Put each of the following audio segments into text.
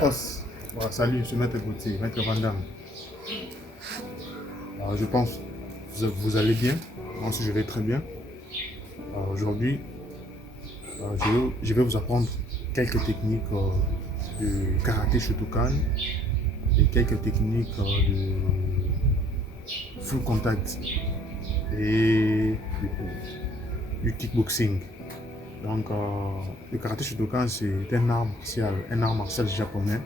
Os. Voilà, salut, je suis Maître Gauthier, Maître Van Damme. Alors, je pense que vous allez bien. Moi aussi, je vais très bien. Aujourd'hui, je vais vous apprendre quelques techniques de karaté Shotokan et quelques techniques de full contact et du kickboxing. Donc, le karaté Shotokan, c'est un art martial japonais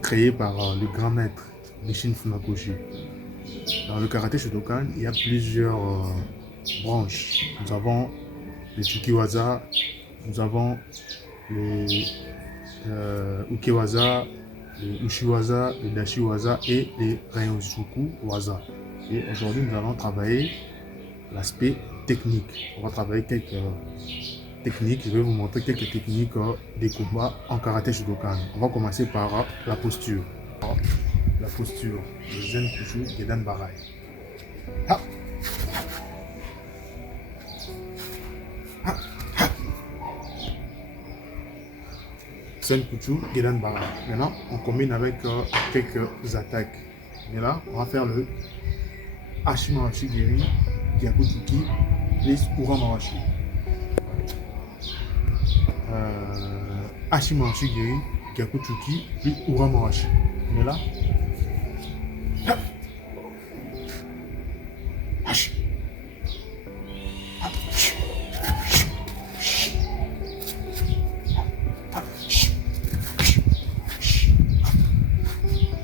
créé par le grand maître Nishin Funakoshi. Dans le karaté Shotokan, il y a plusieurs branches. Nous avons les Chukiwaza, nous avons les Ukewaza, les Ushiwaza, les Dashiwaza et les Ryosuku Waza. Et aujourd'hui, nous allons travailler l'aspect technique. On va travailler quelques techniques. Je vais vous montrer quelques techniques des combats en karaté Shotokan. On va commencer par la posture. La posture, le Zen Kuchu Gedan Barai. Ha! Ha! Ha! Zen Kuchu Gedan Barai. Maintenant, on combine avec quelques attaques. Mais là, on va faire le Hashima Shigiri, Gyakutsuki, plus Uramawashi. Hashima Shigiri, Gyakutsuki, plus Uramawashi. Mais là, je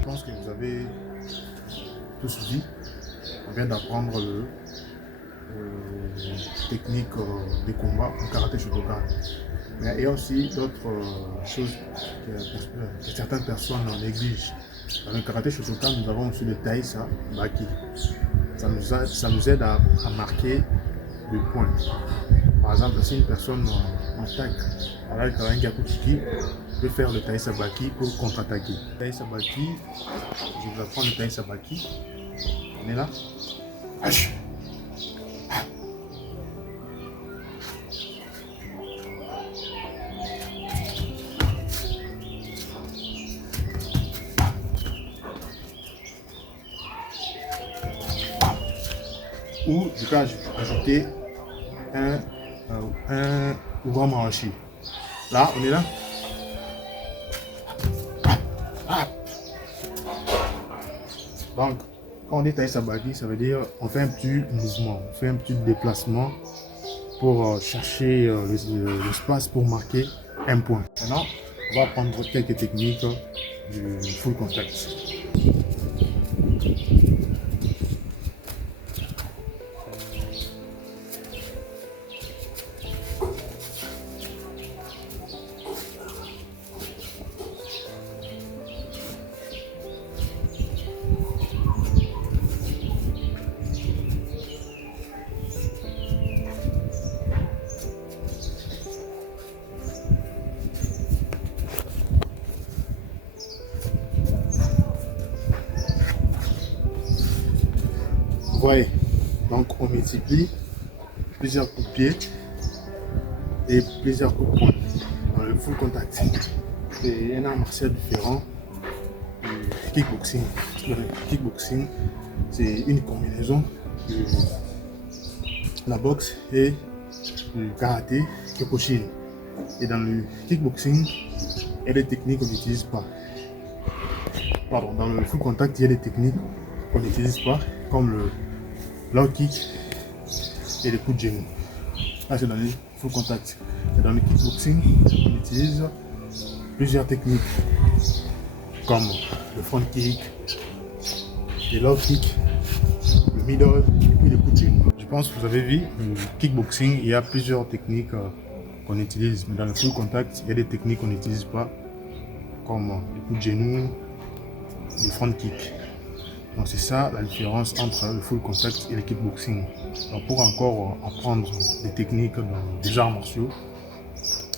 pense que vous avez tout suivi. On vient d'apprendre le technique de combat en karaté Shotokan. Mais il y a aussi d'autres choses que certaines personnes négligent. Dans le karaté Shotokan, nous avons aussi le Taisa Baki. Ça nous aide à marquer le point. Par exemple, si une personne attaque avec un Gyakutsuki, peut faire le Taisa Baki pour contre-attaquer. Taisa Baki, je vous apprends le Taisa Baki. On est là. Ou je peux ajouter un Uramawashi. Là, on est là. Donc, quand on dit Taisa Baki, ça veut dire on fait un petit mouvement, on fait un petit déplacement pour chercher l'espace pour marquer un point. Maintenant, on va apprendre quelques techniques du full contact. Vous voyez, donc on multiplie plusieurs coups de pied et plusieurs coups de poing dans le full contact. C'est un art martial différent du kickboxing. Dans le kickboxing, c'est une combinaison de la boxe et du karaté Kyokushin. Et dans le kickboxing, il y a des techniques qu'on n'utilise pas. Pardon, dans le full contact, il y a des techniques qu'on n'utilise pas, comme le low kick et les coups de genou. Là, c'est dans le full contact. Et dans le kickboxing, on utilise plusieurs techniques, comme le front kick, le low kick, le middle et puis les coups de genou. Je pense que vous avez vu, le kickboxing, il y a plusieurs techniques qu'on utilise. Mais dans le full contact, il y a des techniques qu'on n'utilise pas, comme les coups de genou, le front kick. Donc c'est ça la différence entre le full contact et le kickboxing. Donc pour encore apprendre des techniques dans des arts martiaux,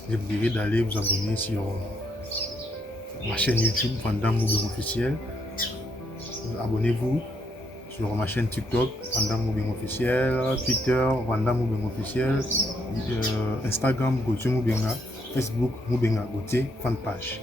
je vous dirais d'aller vous abonner sur ma chaîne YouTube Van Damme Moubeng Officiel. Abonnez-vous sur ma chaîne TikTok Van Damme Moubeng Officiel, Twitter Van Damme Moubeng Officiel, Instagram Gauthier Moubenga. Facebook Moubenga Gauthier fan page.